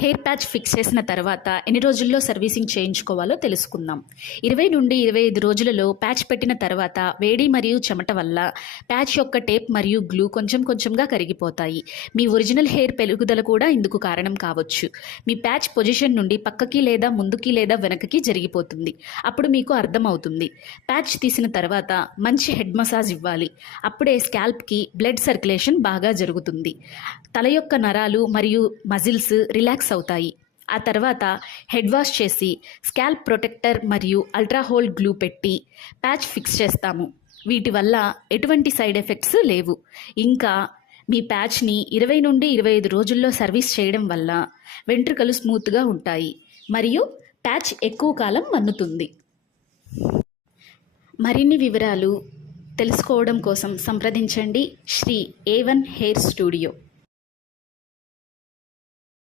Hair patch fix చేసిన తర్వాత ఎన్ని రోజుల్లో సర్వీసింగ్ చేయించుకోవాలో తెలుసుకుందాం. 20 నుండి 25 రోజులలో ప్యాచ్ పెట్టిన తర్వాత వేడి మరియు చెమట వల్ల ప్యాచ్ యొక్క టేప్ మరియు గ్లూ కొంచెం కొంచెంగా కరిగిపోతాయి. మీ ఒరిజినల్ హెయిర్ పెరుగుదల కూడా ఇందుకు కారణం కావచ్చు. మీ ప్యాచ్ పొజిషన్ నుండి పక్కకి లేదా ముందుకి లేదా వెనకకి జరిగిపోతుంది. అప్పుడు మీకు అర్థమవుతుంది. ప్యాచ్ తీసిన తర్వాత మంచి హెడ్ మసాజ్ ఇవ్వాలి. అప్పుడే స్కాల్ప్కి బ్లడ్ సర్క్యులేషన్ బాగా జరుగుతుంది. తల యొక్క నరాలు మరియు మజిల్స్ రిలాక్స్ అవుతాయి. ఆ తర్వాత హెడ్ వాష్ చేసి స్కాల్ప్ ప్రొటెక్టర్ మరియు అల్ట్రాహోల్ గ్లూ పెట్టి ప్యాచ్ ఫిక్స్ చేస్తాము. వీటి వల్ల ఎటువంటి సైడ్ ఎఫెక్ట్స్ లేవు. ఇంకా మీ ప్యాచ్ని 20 నుండి 25 రోజుల్లో సర్వీస్ చేయడం వల్ల వెంట్రుకలు స్మూత్గా ఉంటాయి మరియు ప్యాచ్ ఎక్కువ కాలం మన్నుతుంది. మరిన్ని వివరాలు తెలుసుకోవడం కోసం సంప్రదించండి శ్రీ A1 హెయిర్ స్టూడియో.